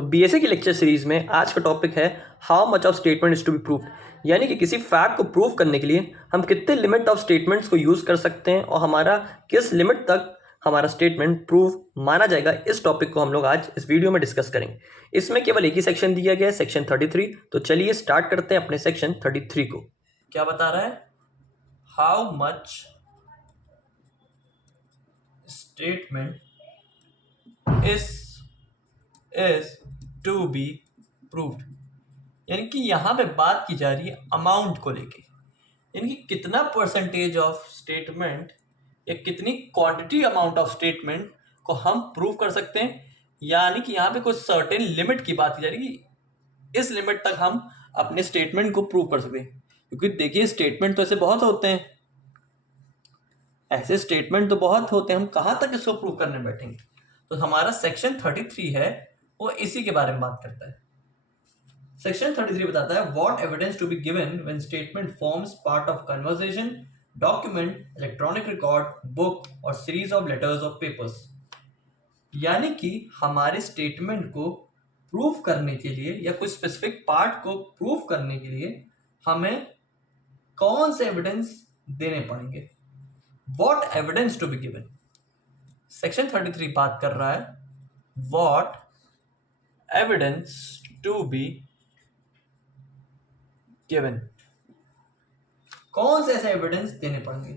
तो बीएसए की lecture series में आज का टॉपिक है how much of statement is to be proved, यानी कि किसी फैक्ट को प्रूव करने के लिए हम कितने लिमिट ऑफ स्टेटमेंट्स को यूज़ कर सकते हैं और हमारा किस लिमिट तक हमारा स्टेटमेंट प्रूव माना जाएगा। इस टॉपिक को हम लोग आज इस वीडियो में डिस्कस करेंगे। इसमें केवल एक ही सेक्शन दिया गया है, सेक्शन 33। तो चलिए स्टार्ट करते हैं अपने सेक्शन 33 को। क्या बता रहा है? How much statement is to be proved, यानी कि यहाँ पे बात की जा रही है अमाउंट को लेके, यानी कि कितना परसेंटेज ऑफ स्टेटमेंट या कितनी क्वांटिटी अमाउंट ऑफ स्टेटमेंट को हम प्रूव कर सकते हैं। यानी कि यहाँ पे कुछ सर्टेन लिमिट की बात की जा रही है कि इस लिमिट तक हम अपने स्टेटमेंट को प्रूव कर सकते हैं। क्योंकि देखिए स्टेटमेंट तो ऐसे बहुत होते हैं, ऐसे स्टेटमेंट तो बहुत होते हैं, हम कहाँ तक इसको प्रूव करने बैठेंगे। तो हमारा सेक्शन 33 है वो इसी के बारे में बात करता है। सेक्शन 33 बताता है what evidence to be given when statement forms part of conversation, document, electronic record, book और सीरीज ऑफ लेटर्स और पेपर्स। यानी कि हमारे स्टेटमेंट को प्रूव करने के लिए या कुछ स्पेसिफिक पार्ट को प्रूव करने के लिए हमें कौन से एविडेंस देने पड़ेंगे। What evidence to be given, section 33 बात कर रहा है what evidence to be given, कौन से ऐसे एविडेंस देने पड़ेंगे।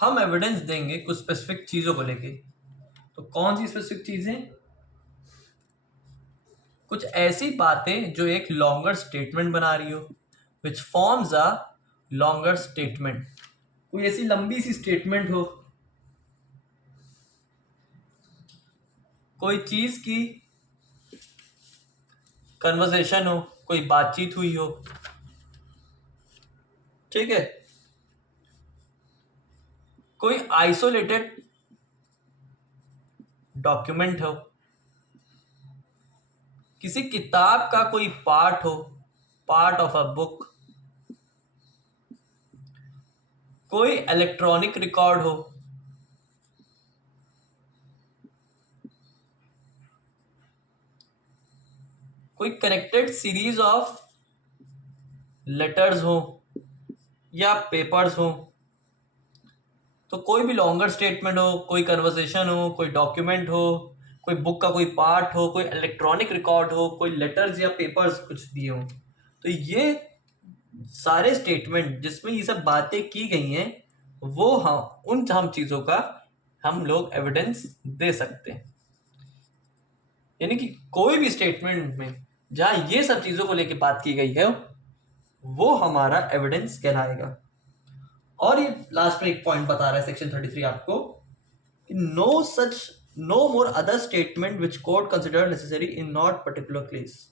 हम एविडेंस देंगे कुछ स्पेसिफिक चीजों को लेके। तो कौन सी स्पेसिफिक चीजें? कुछ ऐसी बातें जो एक लॉन्गर स्टेटमेंट बना रही हो, which forms a longer statement. कोई ऐसी लंबी सी स्टेटमेंट हो, कोई चीज की कन्वर्सेशन हो, कोई बातचीत हुई हो, ठीक है, कोई आइसोलेटेड डॉक्यूमेंट हो, किसी किताब का कोई पार्ट हो, पार्ट ऑफ अ बुक, कोई इलेक्ट्रॉनिक रिकॉर्ड हो, कोई कनेक्टेड सीरीज ऑफ लेटर्स हो या पेपर्स हो। तो कोई भी लॉन्गर स्टेटमेंट हो, कोई कन्वर्सेशन हो, कोई डॉक्यूमेंट हो, कोई बुक का कोई पार्ट हो, कोई इलेक्ट्रॉनिक रिकॉर्ड हो, कोई लेटर्स या पेपर्स कुछ दिए हो। तो ये सारे स्टेटमेंट जिसमें ये सब बातें की गई हैं वो हम चीज़ों का हम लोग एविडेंस दे सकते हैं। यानी कि कोई भी स्टेटमेंट में जहाँ ये सब चीज़ों को लेकर बात की गई है वो हमारा एविडेंस कहलाएगा। और ये लास्ट में एक पॉइंट बता रहा है सेक्शन 33 आपको कि no more other statement which court consider necessary in not particular case.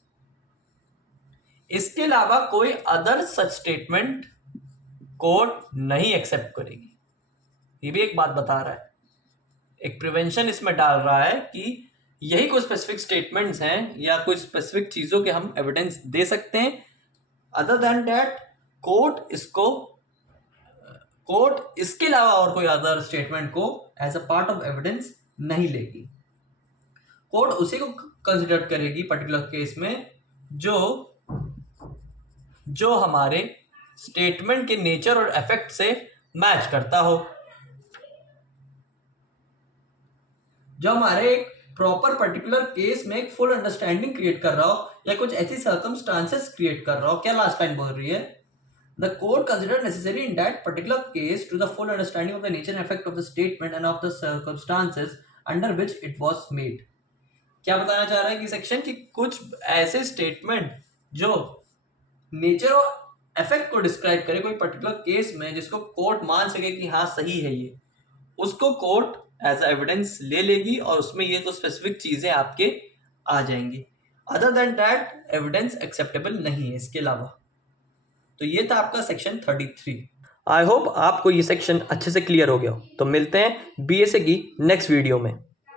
इसके अलावा कोई अदर सच स्टेटमेंट कोर्ट नहीं एक्सेप्ट करेगी। ये भी एक बात बता रहा है, एक प्रिवेंशन इसमें डाल रहा है कि यही कुछ स्पेसिफिक स्टेटमेंट्स हैं या कुछ स्पेसिफिक चीजों के हम एविडेंस दे सकते हैं। अदर देन दैट कोर्ट इसके अलावा और कोई अदर स्टेटमेंट को as a part of evidence नहीं लेगी। कोर्ट उसी को कंसिडर करेगी पर्टिकुलर केस में जो हमारे स्टेटमेंट के नेचर और इफेक्ट से मैच करता हो, जो हमारे एक प्रॉपर पर्टिकुलर केस में एक फुल अंडरस्टैंडिंग क्रिएट कर रहा हो या कुछ ऐसी सर्कमस्टांसेस क्रिएट कर रहा हो। क्या लास्ट लाइन बोल रही है? The court considered necessary in that particular case to the full understanding of the nature and effect of the statement and of the circumstances under which it was made। क्या बताना चाह रहा है कि section की कुछ ऐसे स्टेटमेंट जो नेचर और इफेक्ट को डिस्क्राइब करे कोई पर्टिकुलर केस में, जिसको कोर्ट मान सके कि हाँ सही है ये, उसको कोर्ट एज एविडेंस ले लेगी और उसमें ये तो स्पेसिफिक चीजें आपके आ जाएंगी। Other than that evidence acceptable नहीं है इसके अलावा। तो ये था आपका सेक्शन 33। आई होप आपको ये सेक्शन अच्छे से क्लियर हो गया हो। तो मिलते हैं बीएसए की नेक्स्ट वीडियो में।